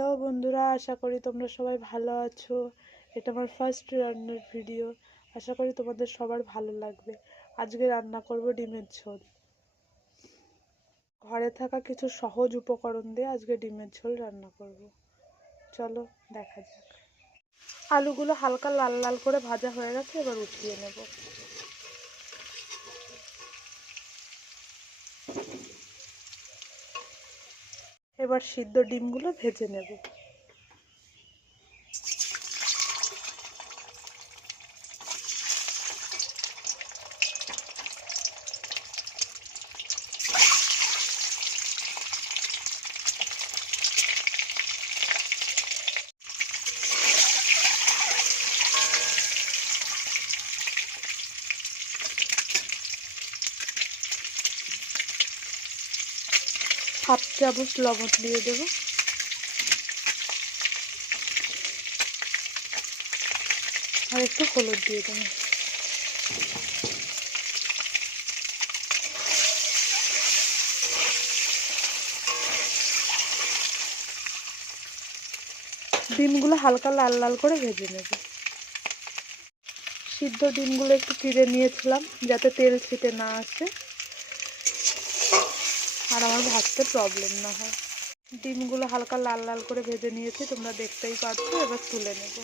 Hello বন্ধুরা, আশা করি তোমরা সবাই ভালো আছো। এটা আমার ফার্স্ট রান্নার ভিডিও। আশা করি তোমাদের সবার ভালো লাগবে। আজকে রান্না করব ডিমের ঝোল। ঘরে থাকা কিছু সহজ উপকরণ দিয়ে আজকে ডিমের ঝোল রান্না করব। চলো দেখা যাক। আলুগুলো হালকা লাল লাল করে ভাজা হয়ে গেছে, এবার উঠিয়ে নেব। এবার সিদ্ধ ডিমগুলো ভেজে নেব। হাফ চামচ লবণ দিয়ে দেব। আর একটু হলুদ দিয়ে দেবো। ডিমগুলো হালকা লাল লাল করে ভেজে নেব। সিদ্ধ ডিমগুলো একটু চিড়ে নিয়েছিলাম যাতে তেল ছিটে না আসে আর আমার ভাজতে প্রবলেম না হয়। ডিমগুলো হালকা লাল লাল করে ভেজে নিয়েছি, তোমরা দেখতেই পাচ্ছ। এবার তুলে নেব।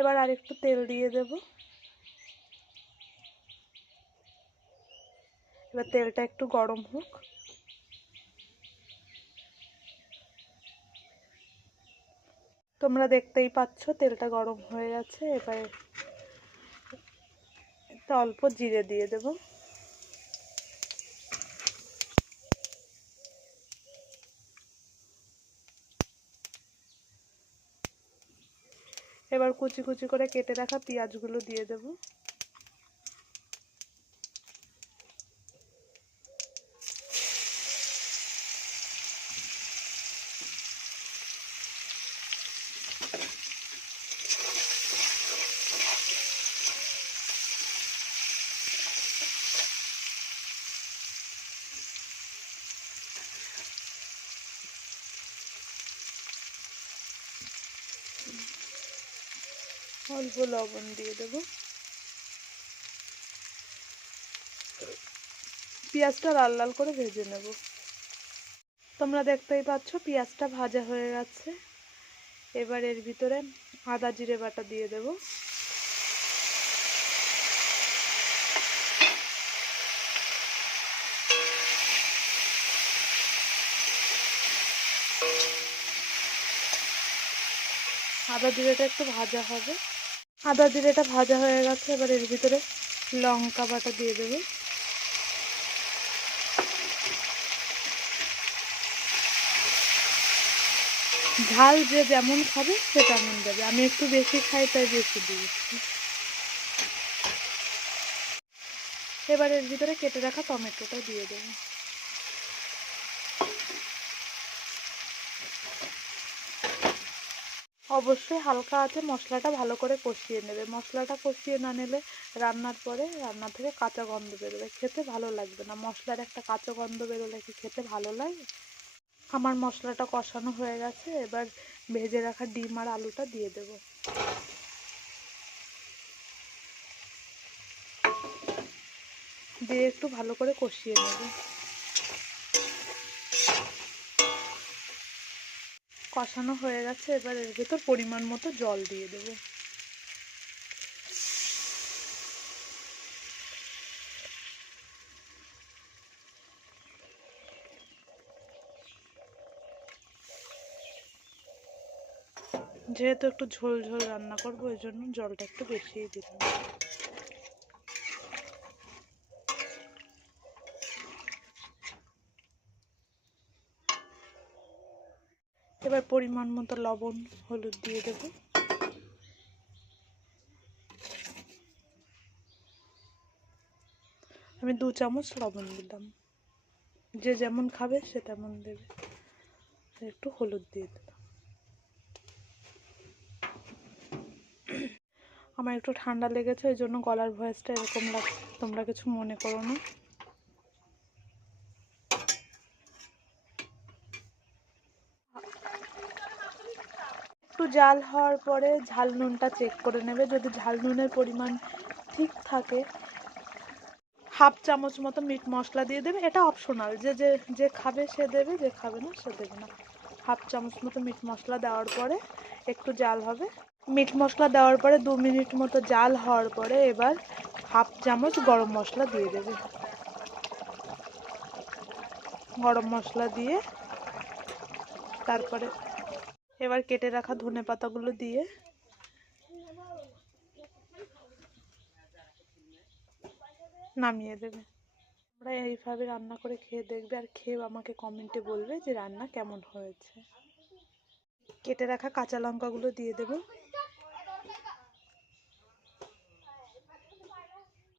এবার আর একটু তেল দিয়ে দেব। এবার তেলটা একটু গরম হোক। তোমরা দেখতেই পাচ্ছ তেলটা গরম হয়ে গেছে। এবার একটু অল্প জিরে দিয়ে দেব। এবার কুচি কুচি করে কেটে রাখা পেঁয়াজগুলো দিয়ে দেব। অল্প লবণ দিয়ে দেব। পেঁয়াজটা লাল লাল করে ভেজে নেব। তোমরা দেখতেই পাচ্ছ পেঁয়াজটা ভাজা হয়ে গেছে। এবার এর ভিতরে আদা জিরে বাটা দিয়ে দেব। আদা জিরেটা একটু ভাজা হবে। আদা জিরেটা ভাজা হয়ে গেছে। এবার এর ভিতরে লঙ্কা বাটা দিয়ে দেব। ঝাল যে যেমন খাবে সে তেমন দেবে। আমি একটু বেশি খাই তাই বেশি দিয়েছি। এবার এর ভিতরে কেটে রাখা টমেটোটা দিয়ে দেব। অবশ্যই হালকা আছে মশলাটা ভালো করে কষিয়ে নেবে। মশলাটা কষিয়ে না নিলে রান্নার পরে রান্না থেকে কাঁচা গন্ধ বেরোবে, খেতে ভালো লাগবে না। মশলার একটা কাঁচা গন্ধ বেরোলে কি খেতে ভালো লাগে? আমার মশলাটা কষানো হয়ে গেছে। এবার ভেজে রাখা ডিম আর আলুটা দিয়ে দেব। দিয়ে একটু ভালো করে কষিয়ে নেব। কষানো হয়ে গেছে। এবার এর ভেতর পরিমাণ মতো জল দিয়ে দেব। যেহেতু একটু ঝোল ঝোল রান্না করবো ওই জন্য জলটা একটু বেশিই দিলাম। এবার পরিমাণ মতো লবণ হলুদ দিয়ে দেব। আমি 2 চামচ লবণ দিলাম। যে যেমন খাবে সে তেমন দেবে। একটু হলুদ দিয়ে দিলাম। আমার একটু ঠান্ডা লেগেছে, ওই জন্য গলার ভয়েসটা এরকম লাগছে, তোমরা কিছু মনে করো না। একটু জাল হওয়ার পরে ঝাল নুনটা চেক করে নেবে, যদি ঝাল নুনের পরিমাণ ঠিক থাকে হাফ চামচ মতো মিট মশলা দিয়ে দেবে। এটা অপশনাল, যে যে যে খাবে সে দেবে, যে খাবে না সে দেবে না। হাফ চামচ মতো মিট মশলা দেওয়ার পরে একটু জাল হবে। মিট মশলা দেওয়ার পরে 2 মিনিট মতো জাল হওয়ার পরে এবার হাফ চামচ গরম মশলা দিয়ে দেবে। গরম মশলা দিয়ে তারপরে এবার কেটে রাখা ধনেপাতাগুলো দিয়ে নামিয়ে দেবে। তোমরা এইভাবে রান্না করে খেয়ে দেখবে, আর খেয়ে আমাকে কমেন্টে বলবে যে রান্না কেমন হয়েছে। কেটে রাখা কাঁচা লঙ্কাগুলো দিয়ে দেবো।